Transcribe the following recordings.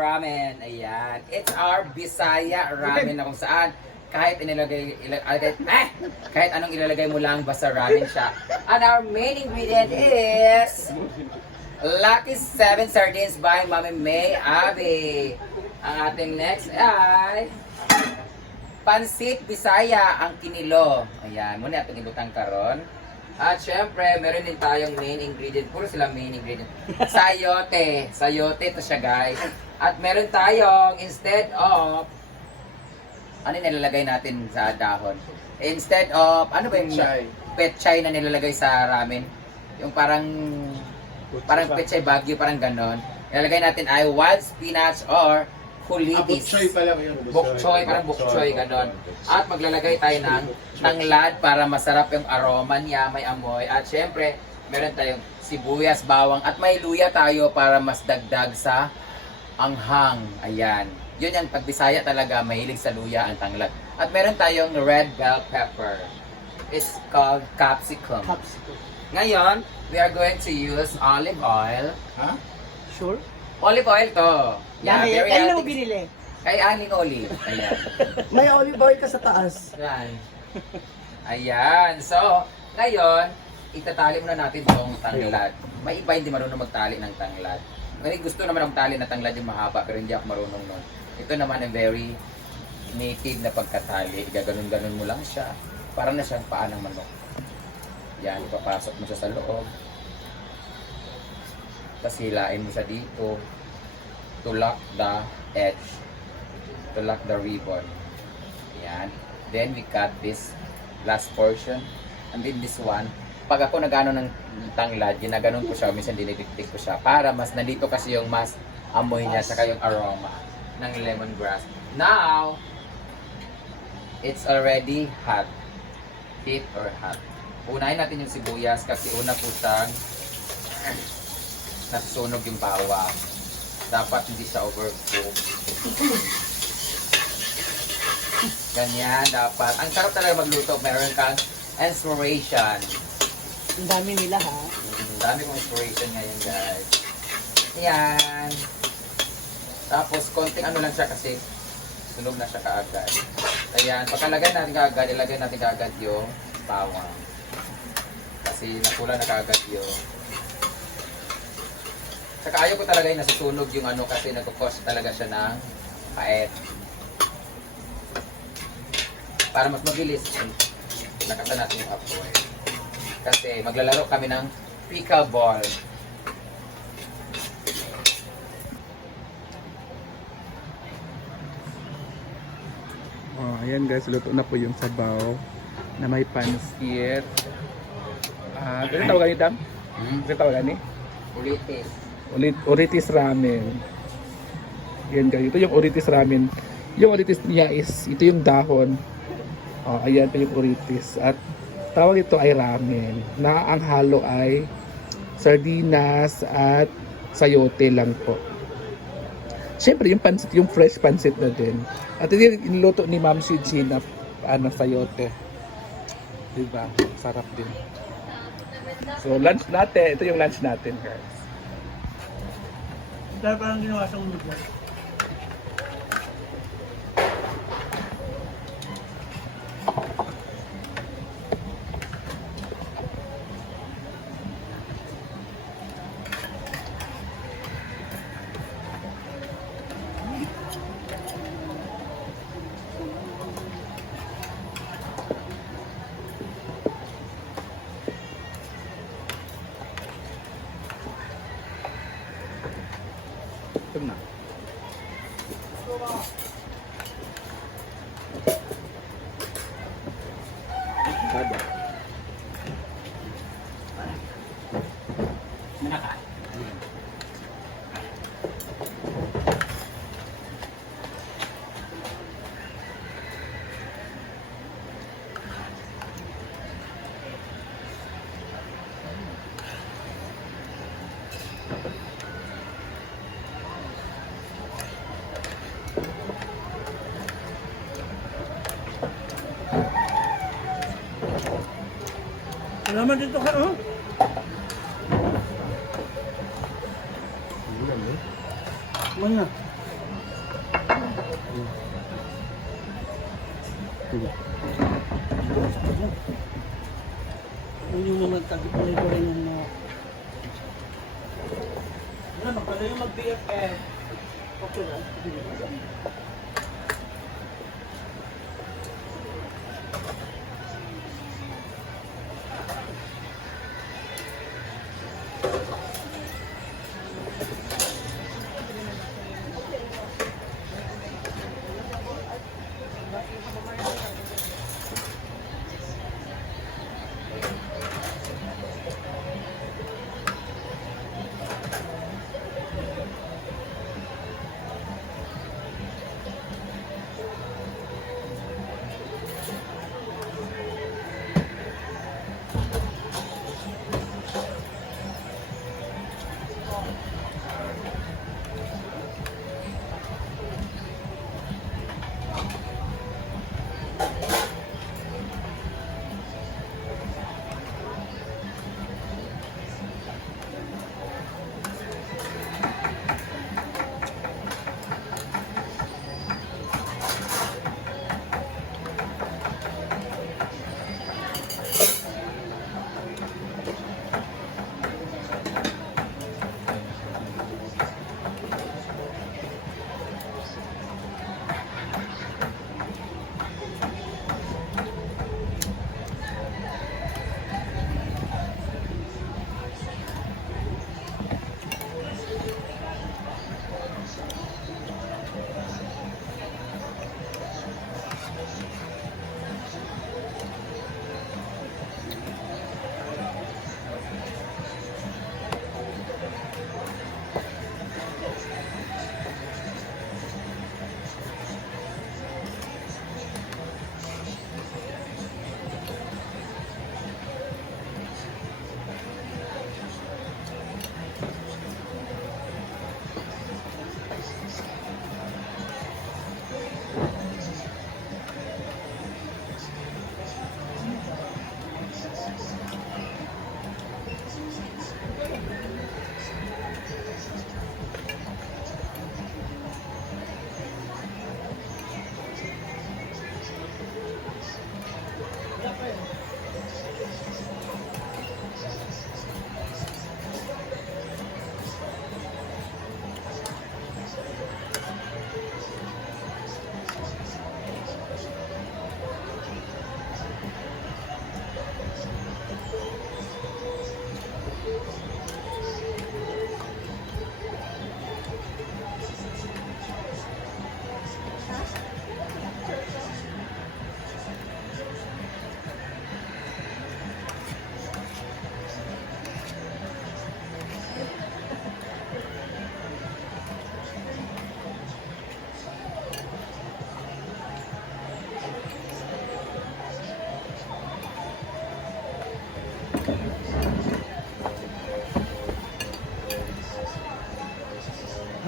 ramen. Ayan. It's our Bisaya ramen na kung saan kahit kahit anong ilalagay mo lang basta ramen siya. And our main ingredient is Lucky 7 Sardines by Mami May Abby. Ang ating next ay Pansit Bisaya ang kinilo. Ayan, muna itong ibutang karon. At syempre, meron din tayong main ingredient. Puro sila main ingredient. Sayote. Sayote ito siya, guys. At meron tayong, instead of, ano yung nilalagay natin sa dahon? Instead of, ano ba yung petchay na nilalagay sa ramen? Yung parang petchay bagyo, parang ganon. Nilalagay natin ay wild spinach or kulitis. Bukchoy pala yun. Bukchoy, parang bukchoy, ganon. At maglalagay tayo ng tanglad para masarap yung aroma niya, may amoy. At syempre, meron tayong sibuyas, bawang, at may luya tayo para mas dagdag sa anghang. Ayan. Yun yung pagbisaya talaga, mahilig sa luya ang tanglad. At meron tayong red bell pepper. It's called capsicum. Ngayon, we are going to use olive oil. Ha? Sure? Olive oil to. Yeah, very Kailan mo healthy. binili? Kay Aling Olive. Ayan. May olive oil ka sa taas. Ayan. Ayan. So, ngayon, itatali muna natin itong tanglad. May iba hindi marunong magtali ng tanglad. May gusto naman magtali ng tanglad yung mahaba, pero hindi ako marunong nun. Ito naman ay very native na pagkatali. Gaganon-ganon mo lang siya. Parang na siyang paa ng manok. Yan, ipapasok mo siya sa loob. Tapos hilain mo siya dito. To lock the edge. To lock the ribbon. Yan. Then we cut this last portion. And then this one. Pag ako nagano ng tanglad, ginaganon ko siya, minsan dinidiktik ko siya. Para mas nandito kasi yung mas amoy niya, saka yung aroma ng lemongrass. Now, it's already hot. Heat or hot. Unahin natin yung sibuyas kasi una po siyang nasunog yung bawang. Dapat hindi siya overcook. Ganyan, dapat. Ang sarap talaga magluto. Meron kang inspiration. Ang dami nila ha. Dami kong inspiration ngayon, guys. Ayan. Tapos, konting ano lang siya kasi sunog na siya kaagad. Ayan, pagkalagay natin kaagad, ilagay natin kaagad yung bawang. Kasi nakula na kaagad yung. Saka ayaw ko talaga yung nasusunog yung ano kasi nagkukos talaga siya ng paet. Para mas mabilis, nakata natin yung apoy. Kasi maglalaro kami ng pickleball. Oh, ayan guys, luto na po yung sabaw na may pansit. Ano tawagan ni Dam? Ano tawagan ni? Ulitis. Uritis ramen. Yan guys, ito yung uritis ramen. Yung uritis niya is, ito yung dahon. Oh, ayan ito yung uritis. At tawag ito ay ramen. Na ang halo ay sardinas at sayote lang po. Siyempre yung pansit, yung fresh pansit na din. At ito yung iniluto ni Ma'am Shiji na sayote. Diba? Sarap din. So lunch natin, ito yung lunch natin guys. Dahil parang ginawa siyang noodles. Ito na. Bada. Manaka. Salamat dito ka, oh. Mana? Yung mga tagipulay ko rin yung mga... Ano, magpala yung mag-BFF. Okay na.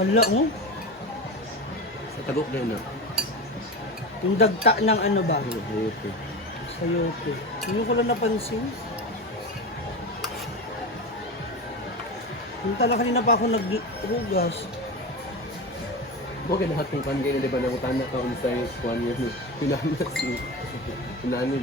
Hala, oh. Sa tagok din na. Yung dagta ng ano ba? Ayoko. Sayote. Hindi ko lang napansin. Yung tala kanina pa ako naghugas. Bakit lahat ng kanggay na diba na utana ka unsay kuan yun? Pinanas ni. Pinanin.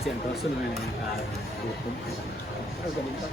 Siyempre, sunod na yung hukom. Pero ganun pa.